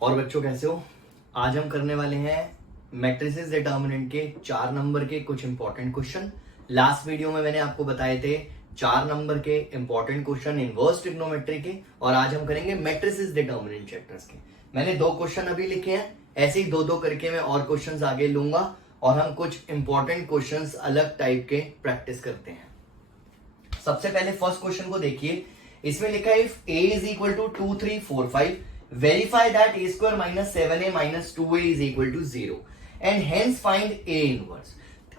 और बच्चों कैसे हो? आज हम करने वाले हैं मैट्रिसेस डिटर्मिनेंट के 4 नंबर के कुछ इंपॉर्टेंट क्वेश्चन। लास्ट वीडियो में मैंने आपको बताए थे 4 नंबर के इंपॉर्टेंट क्वेश्चन इनवर्स ट्रिग्नोमेट्री के, और आज हम करेंगे मैट्रिसेस डिटर्मिनेंट चैप्टर्स के। मैंने 2 क्वेश्चन अभी लिखे हैं, ऐसे ही 2-2 करके मैं और क्वेश्चंस आगे लूंगा और हम कुछ इंपॉर्टेंट क्वेश्चंस अलग टाइप के प्रैक्टिस करते हैं। सबसे पहले फर्स्ट क्वेश्चन को देखिए। इसमें लिखा है if a is equal to 2, 3, 4, 5 verify that a square minus 7a minus 2a is equal to 0 and hence find a inverse.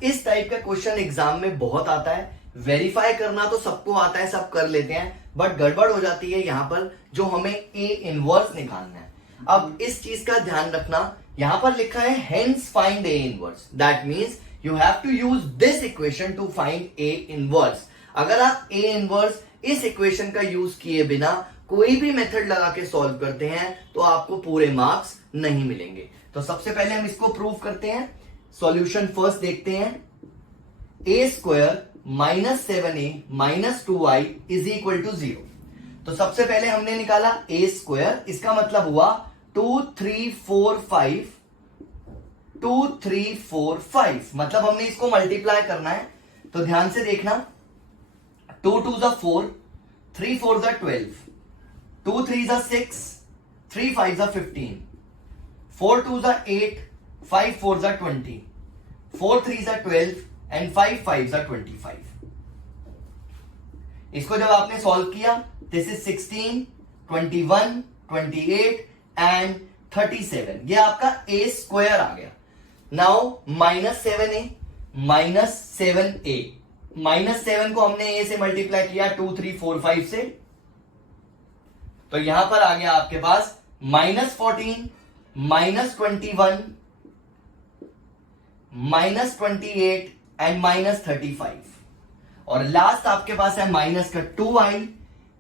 इस टाइप का क्वेश्चन एग्जाम में बहुत आता है। वेरीफाई करना तो सबको आता है, सब कर लेते हैं, बट गड़बड़ हो जाती है यहां पर जो हमें a इनवर्स निकालना है। अब इस चीज का ध्यान रखना, यहां पर लिखा है hence find a inverse, that means you have to use this equation to find a inverse. अगर आप a इनवर्स इस इक्वेशन का यूज किए बिना कोई भी मेथड लगा के सॉल्व करते हैं तो आपको पूरे मार्क्स नहीं मिलेंगे। तो सबसे पहले हम इसको प्रूव करते हैं। सॉल्यूशन फर्स्ट देखते हैं। a square minus 7a minus 2i is equal to 0। तो सबसे पहले हमने निकाला a स्क्वायर, इसका मतलब हुआ 2, 3, 4, 5 2, 3, 4, 5, मतलब हमने इसको मल्टीप्लाई करना है। तो ध्यान से देखना, 2 2s are 4, 3 4s are 12, 2 3s are 6, 3 5s are 15, 4 2s are 8, 5 4s are 20, 4 3s are 12 and 5 5s are 25। इसको जब आपने सॉल्व किया, दिस इज 16, 21, 28 एंड 37, ये आपका a स्क्वायर आ गया। Now minus 7a minus 7a, minus 7 को हमने a से मल्टीप्लाई किया 2, 3, 4, 5 से, तो यहां पर आ गया आपके पास minus 14, minus 21, minus 28 and minus 35, और लास्ट आपके पास है माइनस का 2i,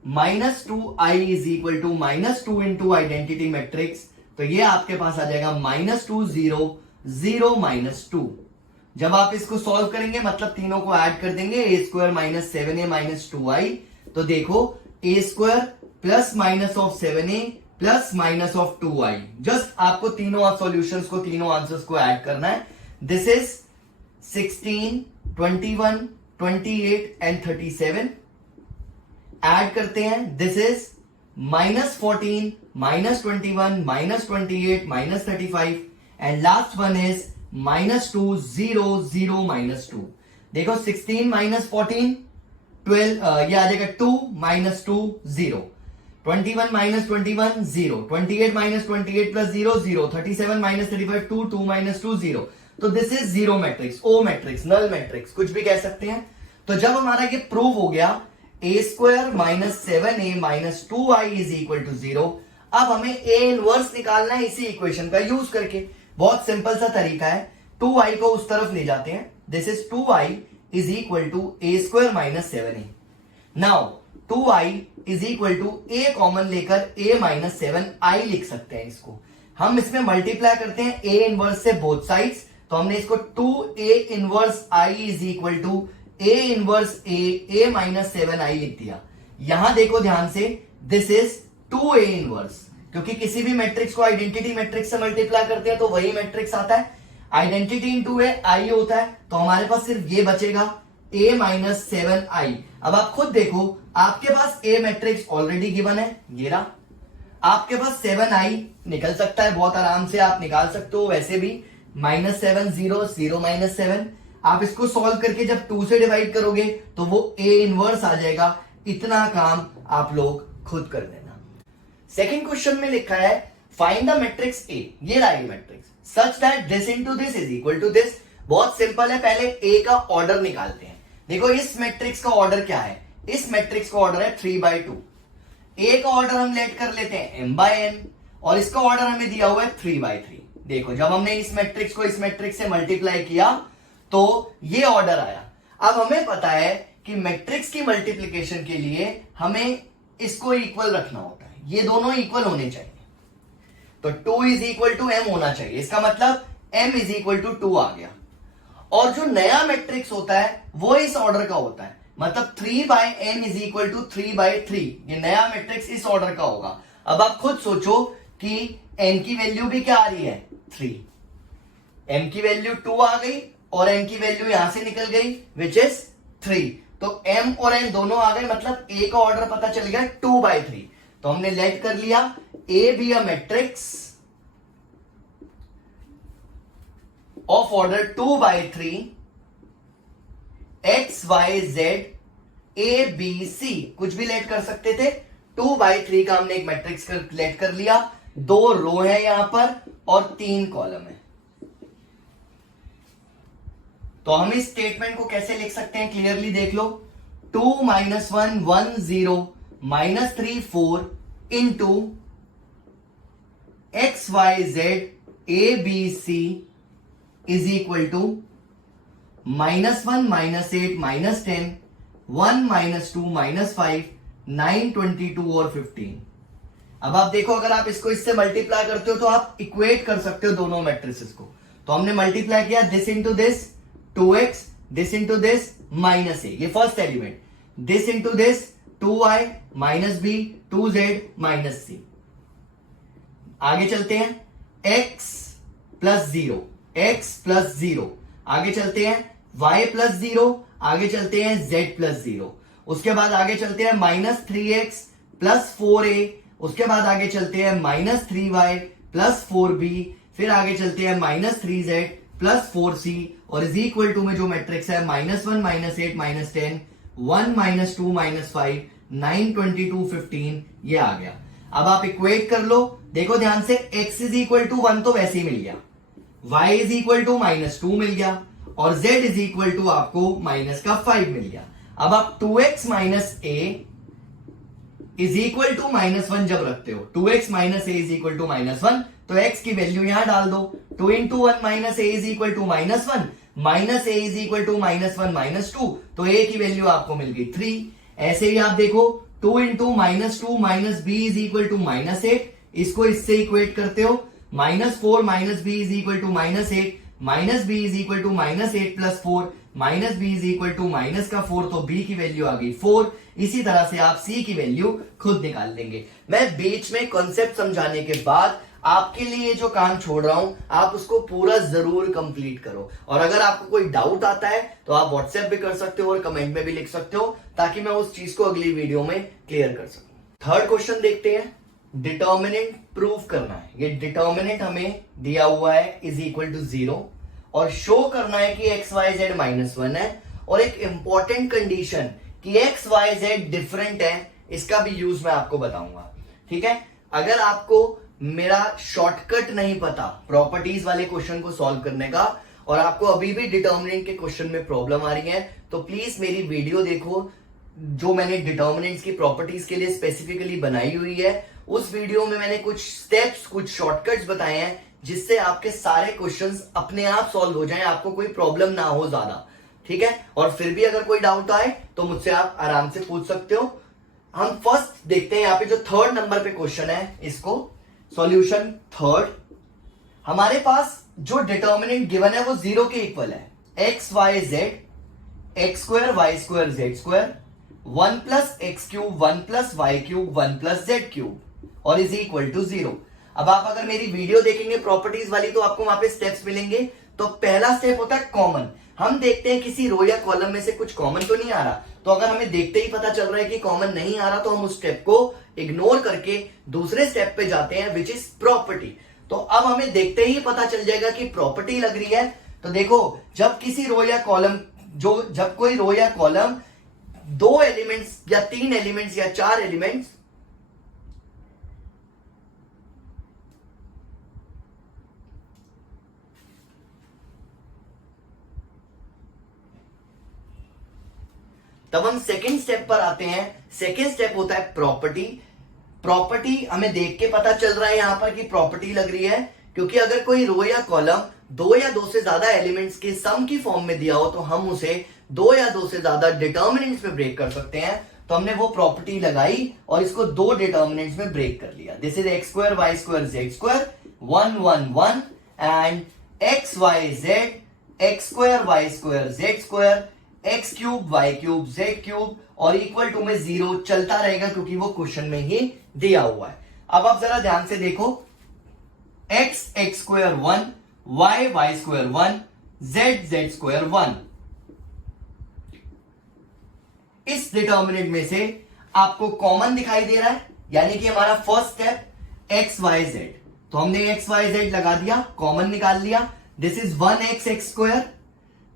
minus 2i is equal to minus 2 into identity matrix, तो ये आपके पास आ जाएगा माइनस 2 0 0 माइनस 2। जब आप इसको सॉल्व करेंगे मतलब तीनों को ऐड कर देंगे, a square minus 7a minus 2i, तो देखो a square plus minus of 7a plus minus of 2i, just आपको तीनों सॉल्यूशंस को, तीनों आंसर्स को ऐड करना है। This is 16, 21, 28 and 37। ऐड करते हैं, this is minus 14, minus 21, minus 28, minus 35 and last one is minus 2 0 0 minus 2। देखो 16 माइनस 14 12, ये आ जाएगा 2 minus 2 0, 21 minus 21 0, 28 minus 28 plus 0 0, 37 minus 35 2, 2 minus 2 0। तो this is zero matrix, O matrix, null matrix, कुछ भी कह सकते हैं। तो जब हमारा ये प्रूव हो गया a square minus 7a minus 2i is equal to 0, अब हमें a इनवर्स निकालना है इसी इक्वेशन का यूज करके। बहुत सिंपल सा तरीका है, 2i को उस तरफ ले जाते हैं, this is 2i is equal to a square minus 7a। Now 2i is equal to a common लेकर a माइनस 7i लिख सकते हैं। इसको हम इसमें मल्टीप्लाई करते हैं a इनवर्स से बोथ साइड्स, तो हमने इसको 2a inverse i is equal to a inverse a minus 7i लिख दिया। यहां देखो ध्यान से, दिस इज 2a इनवर्स, क्योंकि किसी भी मैट्रिक्स को आइडेंटिटी मैट्रिक्स से मल्टीप्लाई करते हैं तो वही मैट्रिक्स आता है। आइडेंटिटी इंटू ए आई होता है, तो हमारे पास सिर्फ ये बचेगा a माइनस 7i। अब आप खुद देखो, आपके पास a मैट्रिक्स ऑलरेडी गिवन है, ये रहा। आपके पास 7i निकल सकता है, बहुत आराम से आप निकाल सकते हो। वैसे भी माइनस 7 0 0 माइनस 7, आप इसको सॉल्व करके जब 2 से डिवाइड करोगे तो वो a इनवर्स आ जाएगा। इतना काम आप लोग खुद कर देना। सेकेंड क्वेश्चन में लिखा है फाइंड द मैट्रिक्स A, ये रहा A matrix, such that this into this is equal to this. बहुत सिंपल है, पहले A का ऑर्डर निकालते हैं। देखो इस मैट्रिक्स का ऑर्डर क्या है, इस मैट्रिक्स का ऑर्डर है 3/2। A का ऑर्डर हम लेट कर लेते हैं m/n, और इसका ऑर्डर हमें दिया हुआ है 3/3। देखो जब हमने इस मैट्रिक्स को इस मैट्रिक्स से मल्टीप्लाई किया तो ये ऑर्डर आया। अब हमें पता है कि मैट्रिक्स की मल्टीप्लीकेशन के लिए हमें इसको इक्वल रखना होता है, ये दोनों इक्वल होने चाहिए। तो 2 इज इक्वल टू m होना चाहिए, इसका मतलब m इज इक्वल टू 2 आ गया। और जो नया मैट्रिक्स होता है वो इस ऑर्डर का होता है, मतलब 3/n इज इक्वल टू 3/3, ये नया मैट्रिक्स इस ऑर्डर का होगा। अब आप खुद सोचो कि n की वैल्यू भी क्या आ रही है 3, m की वैल्यू 2 आ गई और n की वैल्यू यहां से निकल गई विच इज 3। तो m और n दोनों आ गए, मतलब a का ऑर्डर पता चल गया 2/3। तो हमने लेट कर लिया a be a matrix of order 2/3 x y z a b c, कुछ भी लेट कर सकते थे। 2/3 का हमने एक मैट्रिक्स लेट कर लिया, 2 रो है यहां पर और 3 कॉलम है। तो हम इस स्टेटमेंट को कैसे लिख सकते हैं क्लियरली देख लो। 2 - 1 1 0 -3 4 into x y z A B C is equal to -1 -8 -10 1 -2 -5 9 22 और 15। अब आप देखो, अगर आप इसको इससे मल्टीप्लाई करते हो तो आप इक्वेट कर सकते हो दोनों मैट्रिसेस को। तो हमने मल्टीप्लाई किया this into this 2x, this into this minus A, ये first element, this into this 2y minus B 2z minus C. आगे चलते हैं x प्लस 0, x प्लस 0, आगे चलते हैं y प्लस 0, आगे चलते हैं z प्लस 0, उसके बाद आगे चलते हैं -3x प्लस 4a, उसके बाद आगे चलते हैं -3y प्लस 4b, फिर आगे चलते हैं -3z प्लस 4c और इज इक्वल टू में जो मैट्रिक्स है -1 -8 -10 1 -2 -5 9 22 15, ये आ गया। अब आप इक्वेट कर लो, देखो ध्यान से, x इज इक्वल टू 1 तो वैसे ही मिल गया, y इज इक्वल टू -2 मिल गया और z इज इक्वल टू आपको -5 मिल गया। अब आप 2x minus a is equal to -1 जब रखते हो, 2x minus a is equal to -1, तो x की वैल्यू यहां डाल दो। 2 into 1 minus a is equal to -1, minus a is equal to -1 -2, तो a की वैल्यू आपको मिल गई 3। ऐसे ही आप देखो 2 into -2 minus b is equal to -8, इसको इससे इक्वेट करते हो, -4 minus b is equal to -8, minus b is equal to -8 plus 4, minus b is equal to -4, तो b की वैल्यू आ गई 4। इसी तरह से आप c की वैल्यू खुद निकाल लेंगे। मैं बीच में कॉन्सेप्ट समझाने के बाद आपके लिए जो काम छोड़ रहा हूं आप उसको पूरा जरूर कंप्लीट करो, और अगर आपको कोई डाउट आता है तो आप व्हाट्सएप भी कर सकते हो और कमेंट में भी लिख सकते हो, ताकि मैं उस चीज को अगली वीडियो में क्लियर कर सकूं। थर्ड क्वेश्चन देखते हैं, डिटर्मिनेंट प्रूव करना है। ये डिटर्मिनेंट हमें दिया हुआ है इज इक्वल टू 0 और शो करना है कि एक्स वाई जेड -1 है, और एक इंपॉर्टेंट कंडीशन कि एक्स वाई जेड डिफरेंट है, इसका भी यूज मैं आपको बताऊंगा। ठीक है, अगर आपको मेरा शॉर्टकट नहीं पता प्रॉपर्टीज वाले क्वेश्चन को सॉल्व करने का, और आपको अभी भी डिटर्मिनेंट के क्वेश्चन में प्रॉब्लम आ रही है, तो प्लीज मेरी वीडियो देखो जो मैंने डिटर्मिनेंट्स की प्रॉपर्टीज के लिए स्पेसिफिकली बनाई हुई है। उस वीडियो में मैंने कुछ स्टेप्स, कुछ शॉर्टकट्स बताए हैं जिससे आपके सारे क्वेश्चंस अपने आप सॉल्व हो जाएं, आपको कोई प्रॉब्लम ना हो ज्यादा। ठीक है, और फिर भी अगर कोई डाउट आए तो मुझसे आप आराम से पूछ सकते हो। हम फर्स्ट देखते हैं यहाँ पे जो थर्ड नंबर पे क्वेश्चन है, इसको सॉल्यूशन थर्ड। हमारे पास जो डिटर्मिनेंट गिवन है वो 0 के इक्वल है, x y z x square y square z square 1 plus x cube 1 plus y cube 1 plus z cube और इज इक्वल टू 0। अब आप अगर मेरी वीडियो देखेंगे प्रॉपर्टीज वाली तो आपको वहां पे स्टेप्स मिलेंगे। तो पहला स्टेप होता है कॉमन, हम देखते हैं किसी रो या कॉलम में से कुछ कॉमन तो नहीं आ रहा। तो अगर हमें देखते ही पता चल रहा है कि कॉमन नहीं आ रहा तो हम उस स्टेप को इग्नोर करके दूसरे स्टेप पे जाते हैं विच इज प्रॉपर्टी। तो अब हमें देखते ही पता चल जाएगा कि प्रॉपर्टी लग रही है। तो देखो, जब किसी रो या कॉलम जब कोई रो या कॉलम 2 एलिमेंट्स या 3 एलिमेंट्स या 4 एलिमेंट्स तब हम सेकेंड स्टेप पर आते हैं। सेकेंड स्टेप होता है प्रॉपर्टी। प्रॉपर्टी हमें देख के पता चल रहा है यहां पर कि प्रॉपर्टी लग रही है, क्योंकि अगर कोई रो या कॉलम 2 या 2 से ज्यादा एलिमेंट्स के सम की फॉर्म में दिया हो तो हम उसे 2 या 2 से ज्यादा डिटर्मिनेंट्स में ब्रेक कर सकते हैं। तो हमने वो प्रॉपर्टी लगाई और इसको 2 डिटर्मिनेंट्स में ब्रेक कर लिया। This is x square y square z square 1 1 1 and x y z x square y square z square x cube y cube z cube और इक्वल टू में 0 चलता रहेगा क्योंकि वो क्वेश्चन में ही दिया हुआ है। अब आप जरा ध्यान से देखो, x x square 1, y y square 1, z z square 1। इस डिटर्मिनेंट में से आपको कॉमन दिखाई दे रहा है, यानी कि हमारा first step x y z, तो हमने एक्स वाई जेड लगा दिया, कॉमन निकाल लिया। This is 1 x x square,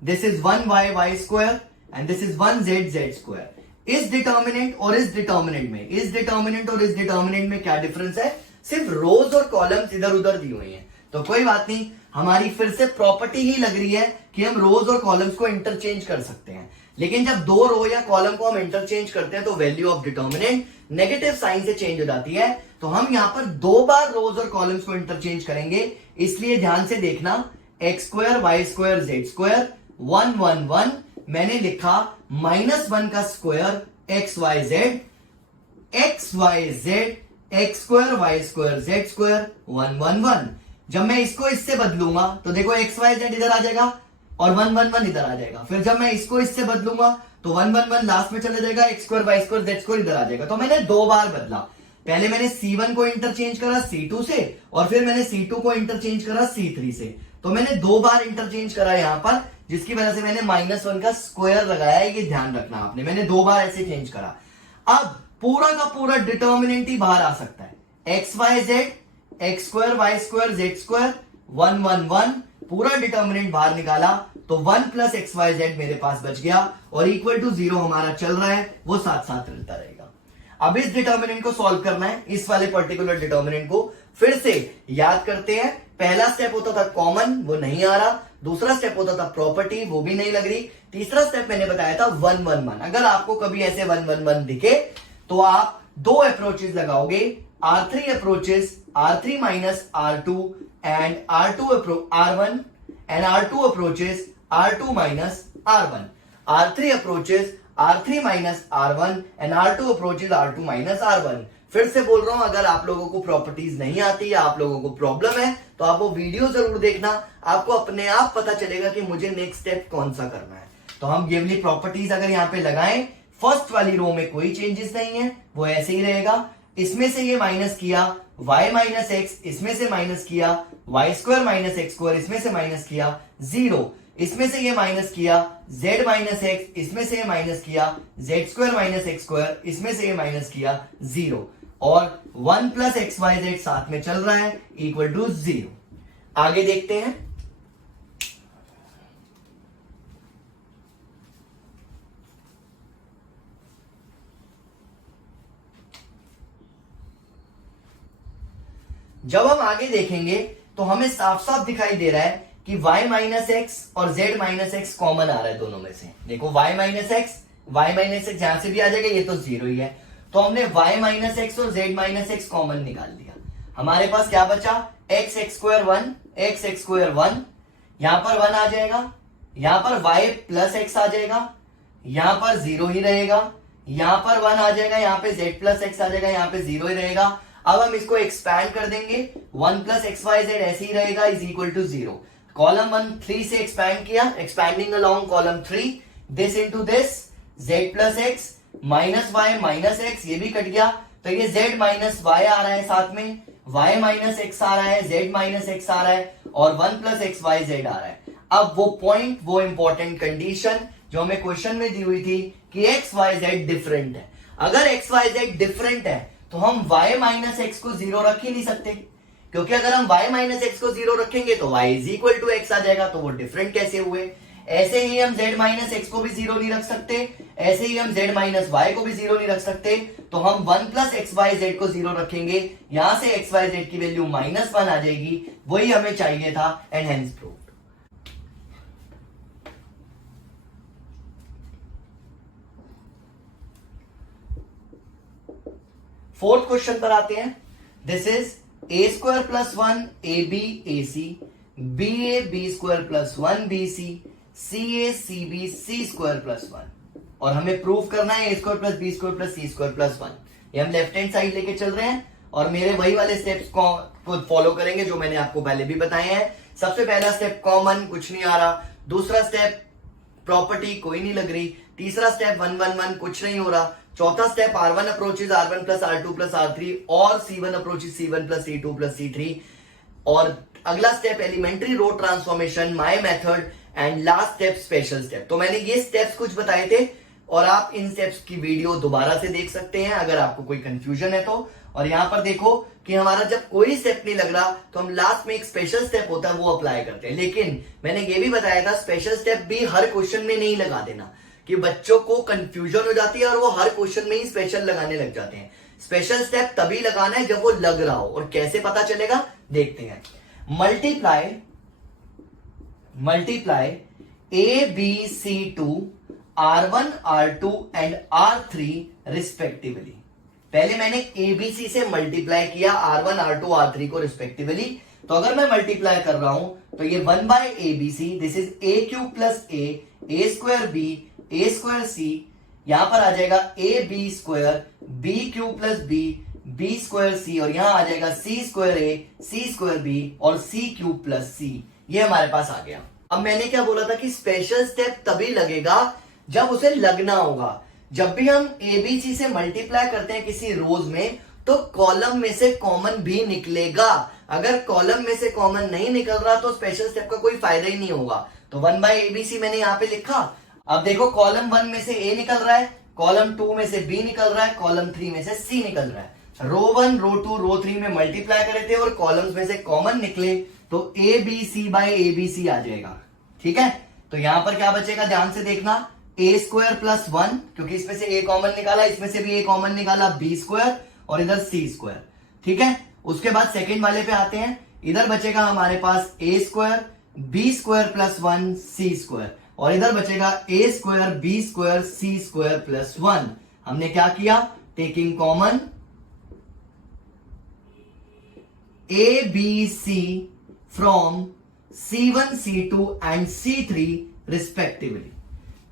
this is 1 y y square and this is 1 z z square. इस डिटर्मिनेंट और इस डिटर्मिनेंट में, इस डिटर्मिनेंट और इस डिटर्मिनेंट में क्या डिफरेंस है? सिर्फ रोज और कॉलम्स इधर उधर दी हुई हैं, तो कोई बात नहीं, हमारी फिर से प्रॉपर्टी ही लग रही है कि हम रोज और कॉलम्स को इंटरचेंज कर सकते हैं। लेकिन जब दो रो या कॉलम को हम इंटरचेंज करते हैं तो value of determinant negative sign से चेंज हो जाती है। तो हम यहां पर दो बार रोज और कॉलम्स को इंटरचेंज करेंगे, इसलिए ध्यान से देखना, x square y square z square 1 1 1, मैंने लिखा -1 का square x y z, x y z x square y square z square 1 1 1। जब मैं इसको इससे बदलूंगा तो देखो एक्स वाई जेड इधर आ जाएगा और 1 1 1 इधर आ जाएगा। फिर जब मैं इसको इससे बदलूंगा तो 1 1 1 लास्ट में चला जाएगा, x square y square z square इधर आ जाएगा। तो मैंने दो बार बदला, पहले मैंने C1 को इंटरचेंज करा C2 से और फिर मैंने C2 को इंटरचेंज करा C3 से। तो मैंने दो बार इंटरचेंज करा यहां पर, जिसकी वजह से मैंने -1 का स्क्वायर लगाया है, ये ध्यान रखना आपने, मैंने दो बार ऐसे चेंज करा। अब पूरा का पूरा डिटर्मिनेंट ही बाहर आ सकता है, x y z x square y square z square 1 1 1, पूरा डिटर्मिनेंट बाहर निकाला तो 1 प्लस एक्स वाई जेड मेरे पास बच गया और इक्वल टू 0 हमारा चल रहा है, वो साथ साथ रहता रहेगा। अब इस डिटर्मिनेंट को सॉल्व करना है, इस वाले पर्टिकुलर डिटर्मिनेंट को फिर से याद करते हैं। पहला स्टेप होता था कॉमन, वो नहीं आ रहा। दूसरा स्टेप होता था प्रॉपर्टी, वो भी नहीं लग रही। तीसरा स्टेप मैंने बताया था 1 1 1। अगर आपको कभी ऐसे 1 1 1 दिखे तो आप दो अप्रोचेस लगाओगे, R3 approaches, R3 minus R2 and R1 and R2 approaches R2 minus R1, R3 approaches R3 minus R1 and R2 approaches R2 minus R1। फिर से बोल रहा हूं, अगर आप लोगों को प्रॉपर्टीज नहीं आती या आप लोगों को प्रॉब्लम है तो आप वो वीडियो जरूर देखना, आपको अपने आप पता चलेगा कि मुझे नेक्स्ट स्टेप कौन सा करना है। तो हम गिवली प्रॉपर्टीज अगर यहां पे लगाएं, फर्स्ट वाली रो में कोई चेंजेस नहीं है, वो ऐसे ही रहेगा। इसमें से ये माइनस किया y माइनस एक्स, इसमें से माइनस किया y square minus x square, इसमें से माइनस किया 0, इसमें से ये माइनस किया z माइनस एक्स, इसमें से ये माइनस किया Z square minus x square, इसमें से ये माइनस किया 0 और 1 प्लस एक्स वाई जेड साथ में चल रहा है इक्वल टू 0। आगे देखते हैं। जब हम आगे देखेंगे तो हमें साफ साफ दिखाई दे रहा है कि y माइनस एक्स और z माइनस एक्स कॉमन आ रहा है दोनों में से। देखो y माइनस एक्स जहां से भी आ जाएगा, ये तो 0 ही है। तो हमने y माइनस एक्स और z माइनस एक्स कॉमन निकाल दिया। हमारे पास क्या बचा, x x square 1, x x square 1, यहां पर 1 आ जाएगा, यहां पर y प्लस एक्स आ जाएगा, यहां पर 0 ही रहेगा, यहां पर 1 आ जाएगा, यहां पे z प्लस एक्स आ जाएगा, यहां पे 0 ही रहेगा। अब हम इसको एक्सपैंड कर देंगे, 1 प्लस एक्स वाई जेड ऐसे ही रहेगा इज इक्वल टू 0। कॉलम 1 3 से एक्सपैंड किया, expanding along column 3, this into this, z plus x minus y minus x, ये भी कट गया, तो ये z माइनस वाई आ रहा है, साथ में y माइनस एक्स आ रहा है, z माइनस एक्स आ रहा है और 1 प्लस एक्स वाई जेड आ रहा है। अब वो पॉइंट, वो इंपॉर्टेंट कंडीशन जो हमें क्वेश्चन में दी हुई थी कि एक्स वाई जेड डिफरेंट है। अगर एक्स वाई जेड डिफरेंट है तो हम y माइनस एक्स को 0 रख ही नहीं सकते, क्योंकि अगर हम y माइनस एक्स को 0 रखेंगे तो y is equal to X आ जाएगा, तो वो डिफरेंट कैसे हुए। ऐसे ही हम z माइनस एक्स को भी 0 नहीं रख सकते, ऐसे ही हम z माइनस वाई को भी 0 नहीं रख सकते, तो हम 1 प्लस एक्स वाई जेड को 0 रखेंगे, यहां से एक्स वाई जेड की वैल्यू -1 आ जाएगी, वही हमें चाहिए था and hence proved. Fourth question पर आते हैं। This is a square plus 1 a b a c, b a b square plus 1 b c, c a c b c square plus 1, और हमें प्रूव करना है a square plus b square plus c square plus 1। ये हम left hand side लेके चल रहे हैं और मेरे वही वाले स्टेप्स को फॉलो करेंगे जो मैंने आपको पहले भी बताए हैं। सबसे पहला स्टेप कॉमन, कुछ नहीं आ रहा। दूसरा स्टेप प्रॉपर्टी, कोई नहीं लग रही। तीसरा स्टेप 1 1 1, कुछ नहीं हो रहा। चौथा step R1 approaches R1 plus R2 plus R3 और C1 approaches C1 plus C2 plus C3। और अगला step elementary row transformation, my method and last step special step. तो मैंने ये स्टेप्स कुछ बताए थे और आप इन स्टेप्स की वीडियो दोबारा से देख सकते हैं अगर आपको कोई कंफ्यूजन है तो। और यहां पर देखो कि हमारा जब कोई स्टेप नहीं लग रहा तो हम लास्ट में एक स्पेशल स्टेप होता है वो अप्लाई करते हैं। लेकिन मैंने ये भी बताया था स्पेशल स्टेप भी हर क्वेश्चन में नहीं लगा देना, कि बच्चों को कंफ्यूजन हो जाती है और वो हर क्वेश्चन में ही स्पेशल लगाने लग जाते हैं। स्पेशल स्टेप तभी लगाना है जब वो लग रहा हो। और कैसे पता चलेगा देखते हैं। Multiply ABC to R1, R2 and R3 respectively. पहले मैंने ABC से मल्टीप्लाई किया R1, R2, R3 को रिस्पेक्टिवली। तो अगर मैं मल्टीप्लाई कर रहा हूं तो ये 1 by ABC, this is A³ plus A² B, A² C, यहां पर आ जाएगा AB², B³ plus B² C, और यहां आ जाएगा C² A, C² B और C³ प्लस C। ये हमारे पास आ गया। अब मैंने क्या बोला था कि स्पेशल स्टेप तभी लगेगा जब उसे लगना होगा। जब भी हम ABC से मल्टीप्लाई करते हैं किसी रोज में तो कॉलम में से कॉमन भी निकलेगा। अगर कॉलम में से कॉमन नहीं निकल रहा तो स्पेशल स्टेप का कोई फायदा ही नहीं होगा। तो 1 बाय ABC मैंने यहां पे लिखा। अब देखो कॉलम 1 में से A निकल रहा है, कॉलम 2 में से B निकल रहा है, कॉलम 3 में से C निकल रहा है। रो 1, रो 2, रो 3 में मल्टीप्लाई करे थे और कॉलम्स में से कॉमन निकले तो ABC बाय ABC आ जाएगा। ठीक है, तो यहां पर क्या बचेगा ध्यान से देखना, A² प्लस 1, क्योंकि इसमें से A कॉमन निकाला, इसमें से भी A कॉमन निकाला, B² और इधर C²। ठीक है, उसके बाद सेकंड वाले पे आते हैं। इधर बचेगा हमारे पास A² B² प्लस 1 C² और इधर बचेगा A² B² C² प्लस 1। हमने क्या किया, taking common ABC from C1, C2 and C3 respectively.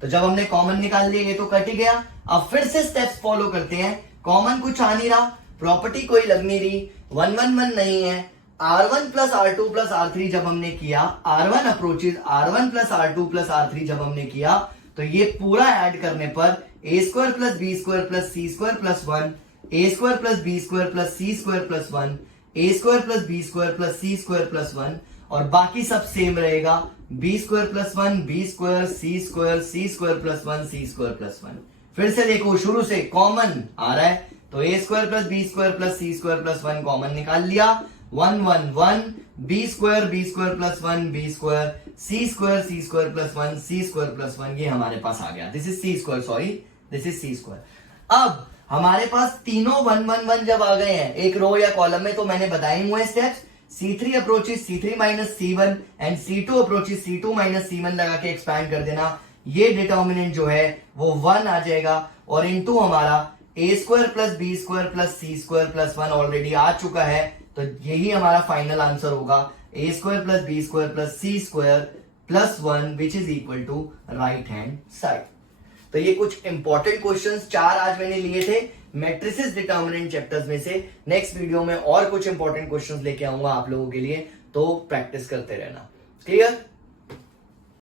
तो जब हमने कॉमन निकाल लिया ये तो कट ही गया। अब फिर से स्टेप्स फॉलो करते हैं। कॉमन कुछ आ नहीं रहा, प्रॉपर्टी कोई लग नहीं रही, 1 1 1 नहीं है। R1 plus R2 plus R3 जब हमने किया, R1 approaches R1 plus R2 plus R3 जब हमने किया तो ये पूरा ऐड करने पर A² plus B² plus C² plus 1, A² plus B² plus C² plus 1, A² plus B² plus C² plus 1 और बाकी सब सेम रहेगा, B² plus 1 B² C² C² plus 1 C² plus 1। फिर से देखो शुरू से कॉमन आ रहा है तो A² plus B² plus C² plus 1 common निकाल लिया, 1 1 1 B² plus 1 B² C² plus 1 C² plus 1, ये हमारे पास आ गया। This is C², sorry this is C²। अब हमारे पास तीनों 1 1 1 जब आ गए हैं एक रो या कॉलम में तो मैंने बताए हुए steps, C3 approaches C3 minus C1 and C2 approaches C2 minus C1 लगा के एक्सपैंड कर देना। ये डिटर्मिनेंट जो है वो 1 आ जाएगा और इनटू हमारा A² plus B² plus C² plus 1 already आ चुका है। तो यही हमारा फाइनल आंसर होगा, A² plus B² plus C² plus 1 which is equal to right hand side. तो ये कुछ इंपॉर्टेंट क्वेश्चंस 4 आज मैंने लिए थे मैट्रिसेस डिटर्मिनेंट चैप्टर्स में से। नेक्स्ट वीडियो में और कुछ इंपॉर्टेंट क्वेश्चंस लेके आऊंगा आप लोगों के लिए, तो प्रैक्टिस करते रहना। क्लियर?